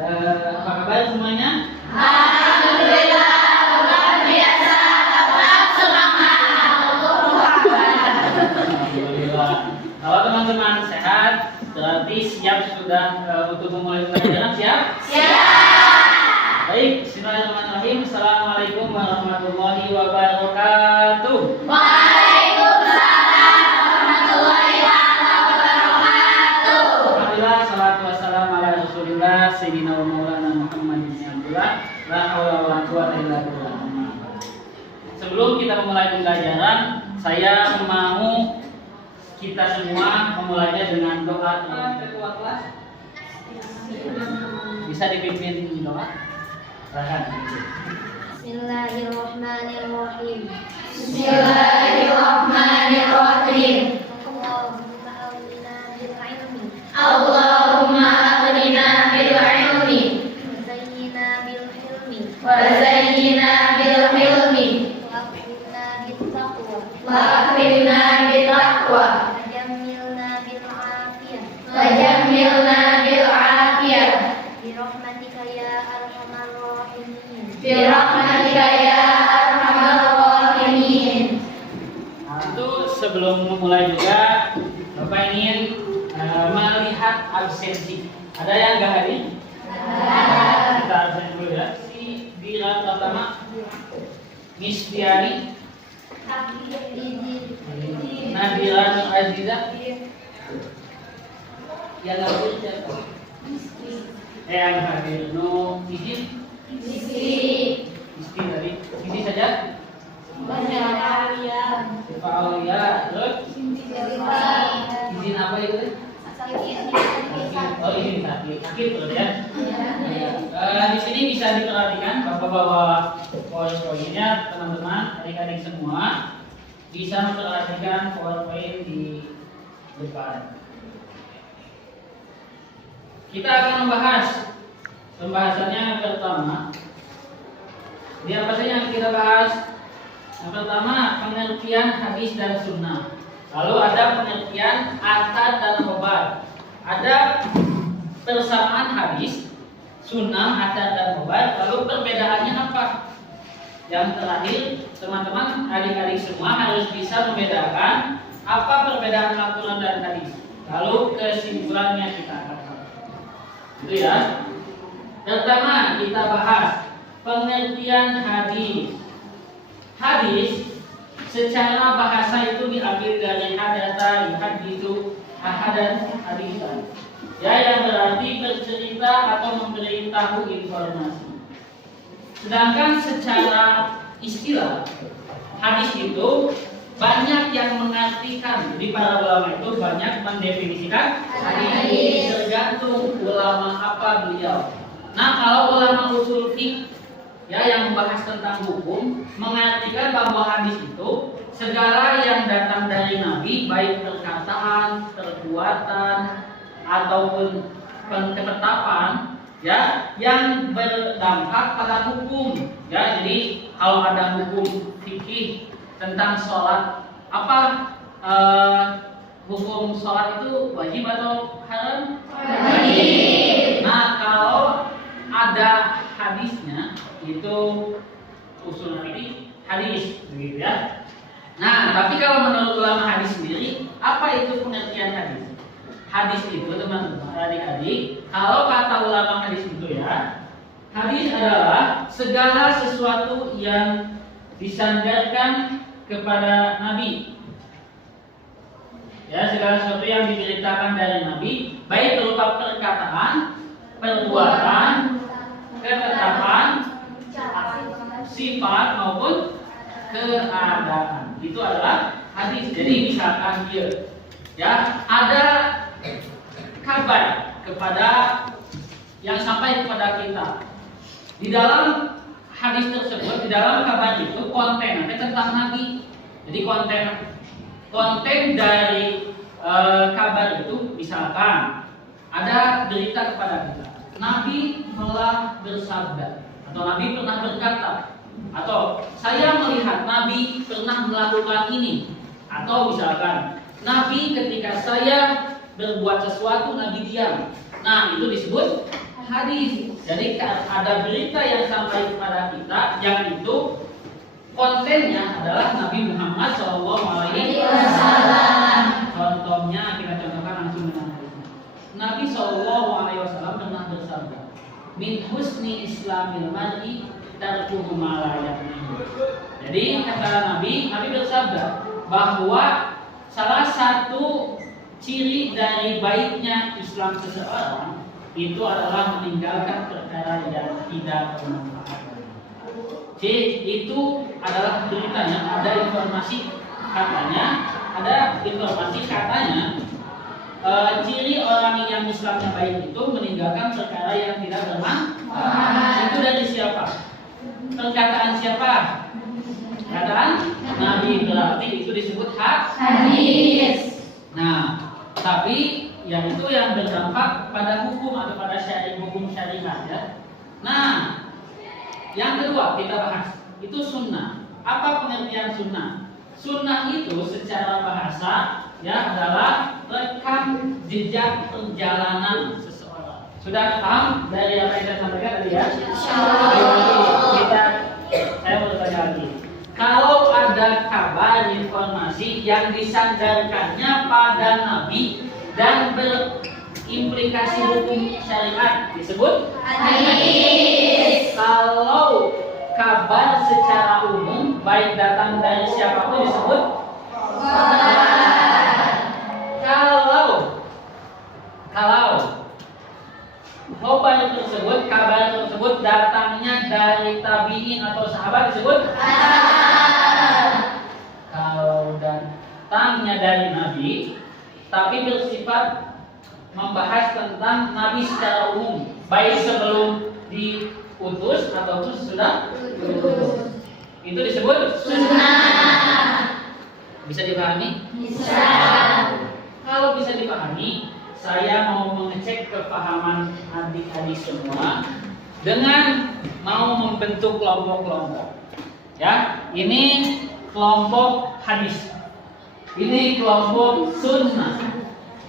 Apa kabar semuanya? Alhamdulillah, luar biasa, tetap semangat untuk Muhammad. Alhamdulillah. Kalau teman-teman sehat, berarti siap sudah untuk memulai pelajaran, siap? Siap. Baik, bismillahirrahmanirrahim. Assalamualaikum warahmatullahi wabarakatuh. Waalaikumsalam warahmatullahi wabarakatuh. Alhamdulillah, salatu wassalamu ala Rasulillah Sayyidina wa Maulana Muhammad bin Abdullah. La haula wala quwwata illa billah. Sebelum kita memulai pembelajaran, saya mau kita semua memulainya dengan doa ketua kelas. Bisa dipimpin doa? Bismillahirrahmanirrahim. Bismillahirrahmanirrahim. Allahumma aghnina bil ilmi Allahumma aghnina bil ilmi wa zayyina bil hilmi wa akrimna bit taqwa wa akrimna bit taqwa wa jammilna bil afiyah wa jammilna bil afiyah bi rahmatika ya arhamar rahimin. bi rahmatika ya arhamar rahimin. Nah, itu sebelum memulai juga Bapak ingin melihat absensi. Ada yang nggak hadir? Kita absen dulu ya. Si Bira pertama, Miss Diani, Nabila Nur Aziza, yang hadir siapa? Yang hadir no izin, Isi tadi izin saja. Pak Aulia, terus izin apa itu? Oh, izin sakit terus ya. Di sini bisa diperhatikan bahwa poin-poinnya teman-teman, adik-adik semua bisa memperhatikan poin-poin di depan. Kita akan membahas pembahasannya yang pertama. Di apa saja yang kita bahas? Yang pertama, pengertian hadis dan sunnah. Lalu ada pengertian asar dan khobar. Ada persamaan hadis, sunnah, asar dan khobar. Lalu perbedaannya apa? Yang terakhir, teman-teman, adik-adik semua harus bisa membedakan apa perbedaan Al-Quran dan hadis. Lalu kesimpulannya kita akan bahas. Itu ya. Pertama kita bahas pengertian hadis. Hadis secara bahasa itu diambil dari hadatsa yuhaditsu ahadan hadisan. Ya, yang berarti bercerita atau memberitahu informasi. Sedangkan secara istilah hadis itu banyak yang mengartikan. Jadi para ulama itu banyak mendefinisikan hadis, tergantung ulama apa beliau. Nah, kalau ulama usul fiqh ya yang membahas tentang hukum mengartikan bahwa hadis itu segala yang datang dari Nabi, baik perkataan, perbuatan ataupun ketetapan ya yang berdampak pada hukum. Ya, jadi kalau ada hukum fikih tentang sholat, apa hukum sholat itu wajib atau haram? wajib. Nah, kalau ada hadisnya itu usul fikih hadis, begitu ya. Nah, tapi kalau menurut ulama hadis sendiri, apa itu pengertian hadis? Hadis itu teman-teman, adik-adik, kalau kata ulama hadis itu ya, hadis adalah segala sesuatu yang disandarkan kepada Nabi. Ya, segala sesuatu yang diberitakan dari Nabi, baik berupa perkataan, perbuatan, ketetapan, sifat maupun keadaan. Itu adalah hadis. Jadi misalkan dia ya ada kabar kepada yang sampai kepada kita. Di dalam hadis tersebut, di dalam kabar itu konten tentang Nabi. Jadi konten dari kabar itu misalkan ada berita kepada kita. Nabi telah bersabda atau Nabi pernah berkata, atau saya melihat Nabi pernah melakukan ini, atau misalkan Nabi ketika saya berbuat sesuatu Nabi diam. Nah, itu disebut hadis. Jadi ada berita yang sampai kepada kita yang itu kontennya adalah Nabi Muhammad SAW. Contohnya kita contohkan langsung dengan hadisnya. Nabi SAW pernah bersabda, min husni islamil mar'i tarkuhu ma la ya'nihi. Jadi kata Nabi bersabda bahwa salah satu ciri dari baiknya Islam seseorang itu adalah meninggalkan perkara yang tidak bermanfaat. Jadi itu adalah beritanya, ada informasi katanya, ciri orang yang Islamnya baik itu meninggalkan perkara yang tidak bermanfaat. Itu dari siapa? Perkataan siapa? Perkataan Nabi, berarti itu disebut hadis. Nah, tapi yang itu yang berdampak pada hukum atau pada hukum syariat ya. Nah, yang kedua kita bahas itu sunnah. Apa pengertian sunnah? Sunnah itu secara bahasa ya adalah rekam jejak perjalanan seseorang. Sudah paham dari apa yang saya sampaikan tadi ya? Saya mau tanya lagi. Kalau ada kabar informasi yang disandarkannya pada Nabi dan berimplikasi hukum syariat disebut hadis. Kalau kabar secara umum baik datang dari siapapun disebut kalau kabar tersebut datangnya dari tabi'in atau sahabat disebut kalau datangnya dari Nabi tapi bersifat membahas tentang Nabi secara umum, baik sebelum diutus ataupun sudah diutus, itu disebut sunnah. Bisa dipahami? Bisa. Kalau bisa dipahami, saya mau mengecek kepahaman adik-adik semua dengan mau membentuk kelompok-kelompok. Ya, ini kelompok hadis, ini kelompok sunnah,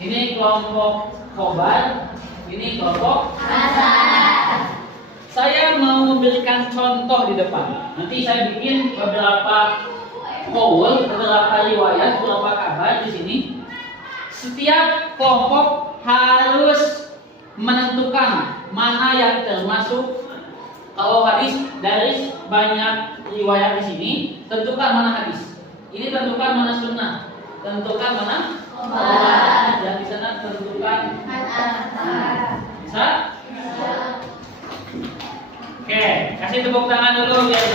ini kelompok khobar, ini kelompok hasan. Saya mau memberikan contoh di depan. Nanti saya bikin beberapa qaul, beberapa riwayat, beberapa kabar di sini. Setiap kelompok harus menentukan mana yang termasuk. Kalau hadis dari banyak riwayat di sini, tentukan mana hadis. Ini tentukan mana sunnah. Tentukan mana khobar. Dan di sana tentukan hasan. Bisa? Oke, kasih tepuk tangan dulu biar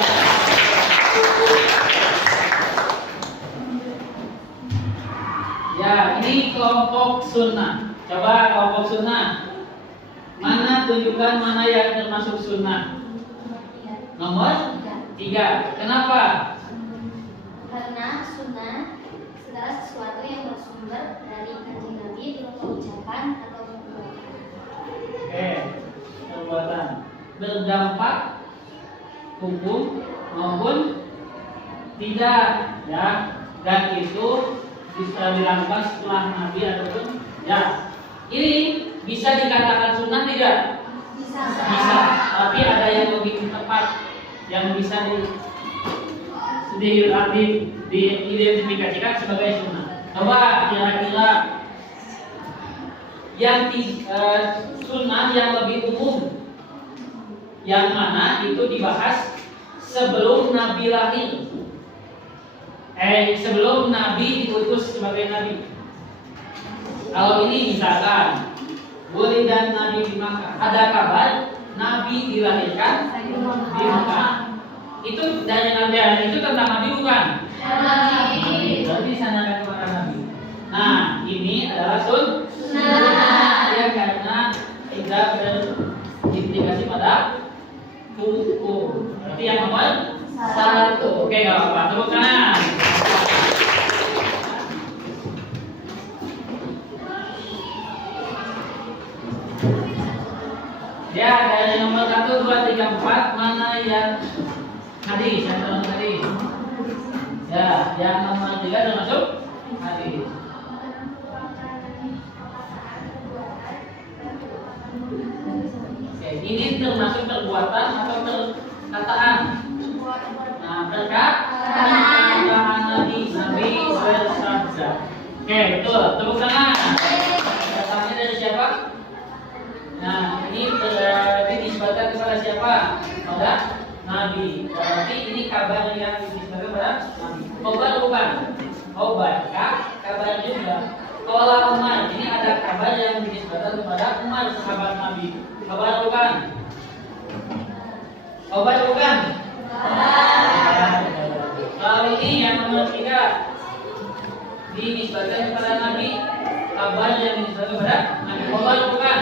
ya, ini kelompok sunnah. Coba kelompok sunnah. Mana tunjukkan mana yang termasuk sunnah? Nomor 3. Kenapa? Karena sunnah segala sesuatu yang bersumber dari kanjeng Nabi berupa ucapan atau perbuatan. Oke, perbuatan berdampak hukum maupun tidak ya, dan itu bisa dilakukan setelah Nabi ataupun ya. Ini bisa dikatakan sunnah tidak? Bisa. Tapi ada yang lebih tepat yang bisa diidentifikasikan sebagai sunnah. Coba kira-kira yang sunnah yang lebih umum yang mana itu dibahas sebelum Nabi lahir, sebelum Nabi diutus sebagai Nabi. Kalau ini misalkan Wuli dan Nabi di Makkah, ada kabar Nabi dilahirkan di Makkah. Itu dari Nabi, itu tentang Nabi bukan? Berarti disandarkan kepada Nabi. Nah, ini adalah sunnah. Ya, karena tidak berimplikasi pada hukum. Berarti yang nomor 1. Oke, nggak apa-apa. Tepuk tangan. Ya, dari nomor 1, 2, 3, 4 mana yang hadis? Yang termasuk hadis. Ya, yang nomor 3 termasuk hadis. Ini termasuk perbuatan atau perkataan? Nah, perkataan Nabi bersabda. Oke, betul. Tepuk tangan. Perkataannya dari siapa? Nah, ini berarti disebutkan kepada siapa? Pada Nabi. Berarti ini kabar yang disebutkan kepada Nabi. Kabar bukan? Kabar, kabar juga. Kalau Umar, ini ada kabar yang disebutkan kepada Umar sahabat Nabi. Kabar bukan? Kabar bukan? Kalau ini yang nomor 3 dinisbatkan kepada Nabi, kabar yang dinisbatkan kepada Nabi. Kabar bukan?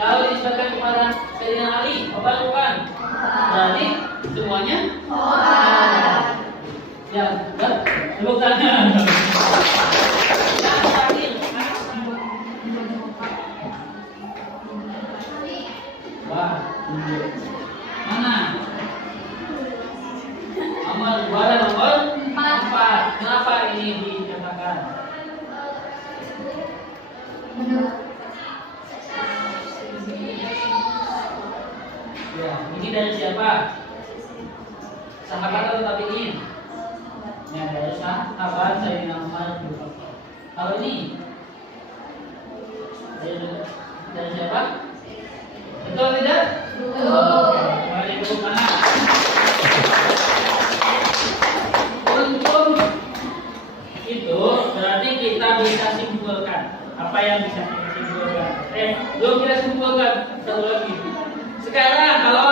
Kalau dinisbatkan kepada Sayyidina Ali, kabar bukan? Berarti semuanya? Ya, tepuk tangan. Yang terakhir, wah, mana? Nomor 2 dan nomor 4. Kenapa ini dinyatakan? Ya, ini dari siapa? Sahabat atau tabi'in? Ya, dari sahabat Sayyidina Umar bin Khattab. Kalau ini dari siapa? Betul tidak? Betul. Kembali ke mana? Untuk itu berarti kita bisa simpulkan. Apa yang bisa kita simpulkan? Belum kita simpulkan satu lagi. Sekarang kalau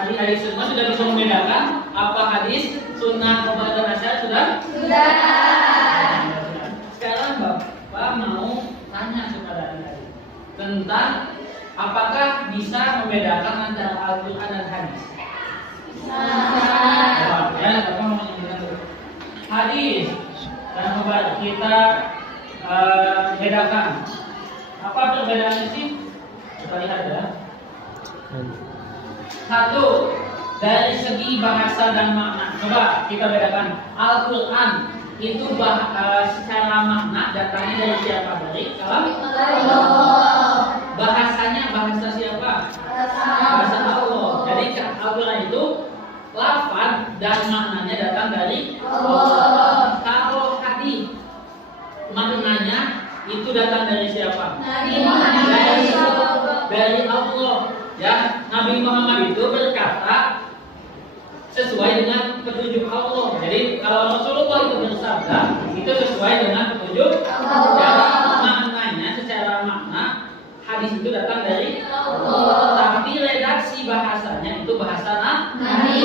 adik-adik semua sudah bisa membedakan apa hadis, sunnah, khobar dan asyar sudah? Sudah. Sekarang Bapak mau tanya kepada adik-adik tentang apakah bisa membedakan antara Al-Quran dan hadis? Ya, Bapak mau menunjukkan dulu. Hadis dan khobar kita bedakan. Apa perbedaannya sih? Kita lihat ya. Satu, dari segi bahasa dan makna. Coba kita bedakan. Al-Quran itu secara makna datangnya dari siapa? Dari kalam Allah. Bahasanya bahasa siapa? Bahasa Allah. Jadi Al-Quran itu lafaz dan maknanya datang dari Allah. Kalau hadis maknanya itu datang dari siapa? Dari Allah. Ya, Nabi Muhammad itu berkata sesuai dengan petunjuk Allah. Jadi kalau Rasulullah itu bersabda, itu sesuai dengan petunjuk Allah. Dan maknanya secara makna hadis itu datang dari Allah. Tapi redaksi bahasanya itu bahasa Nabi.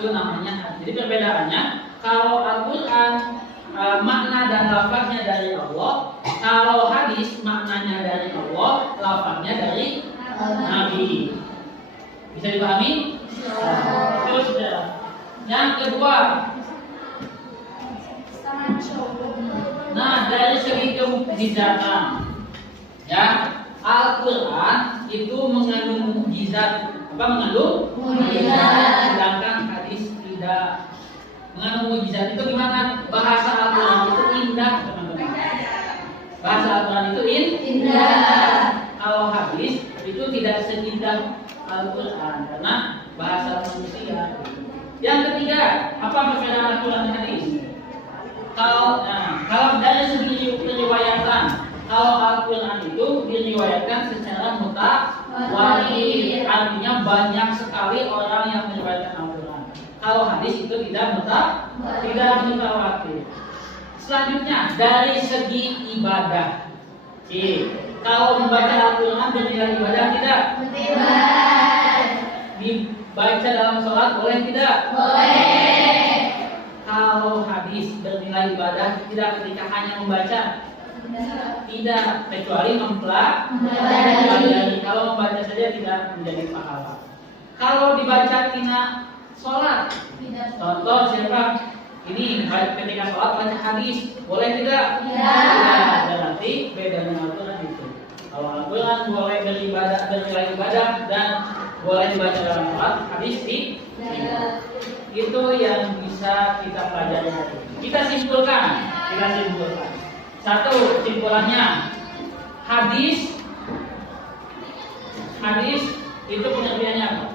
Itu namanya hadis. Jadi perbedaannya, kalau Al-Quran makna dan lafaznya dari Allah, kalau hadis maknanya dari Allah, lafaznya dari Nabi. Bisa dipahami? Terus yang kedua, nah dari segi kemukjizatan, ya Al-Quran itu mengandung mukjizat. Apa mengandung? Mukjizat. Sedangkan hadis tidak mengandung mukjizat. Itu gimana? Bahasa Al-Quran itu indah, teman-teman. Bahasa Al-Quran itu indah. Kalau hadis itu tidak seindah Al-Quran karena bahasa manusia. Yang ketiga, apa perbedaan Al-Quran dan hadis? Kalau dari segi periwayatan, kalau Al-Quran itu diriwayatkan secara mutawatir, artinya banyak sekali orang yang meriwayatkan Al-Quran. Kalau hadis itu tidak mutawatir. Selanjutnya dari segi ibadah. Kalau membaca Al-Quran bernilai ibadah tidak? Dibaca dalam sholat boleh tidak? Boleh. Kalau hadis bernilai ibadah tidak ketika hanya membaca? Tidak, kecuali mempelajari. Kalau membaca saja tidak menjadi pahala. Kalau dibaca tina sholat, contoh siapa? Ini ketika sholat baca hadis, boleh tidak? Tidak. Berarti bedanya Al-Quran itu. Kalau Al-Quran boleh bernilai ibadah dan boleh dibaca dalam sholat, hadis tidak. Itu yang bisa kita pelajari. Kita simpulkan. Satu, simpulannya hadis itu pengertiannya apa?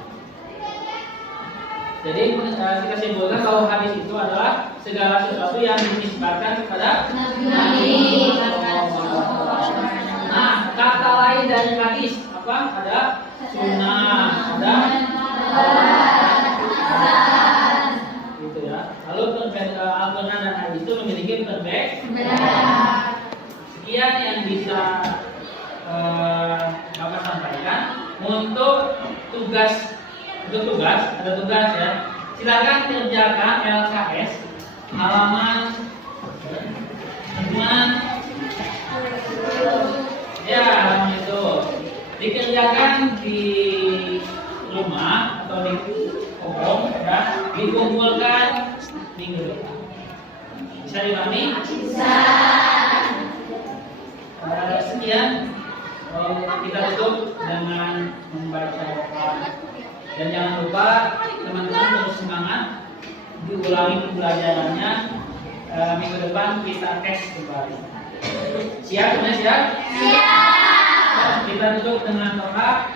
Jadi kita simpulkan bahwa hadis itu adalah segala sesuatu yang dinisbatkan kepada Nabi. Nah, kata lain dari hadis apa? Ada sunnah, ada gitu ya. Lalu Al-Quran dan hadis itu memiliki perbedaan. Sekian yang bisa Bapak sampaikan untuk tugas ada tugas ya. Silakan kerjakan LKS halaman ya, halaman itu dikerjakan di rumah atau di pokok ya, dikumpulkan minggu depan. Bisa dipahami? Bisa. Sekian, kita tutup dengan membaca doa. Dan jangan lupa teman-teman terus semangat, diulangi pembelajarannya. Minggu depan kita tes kembali. Siap? Siap? Siap. Kita tutup dengan doa.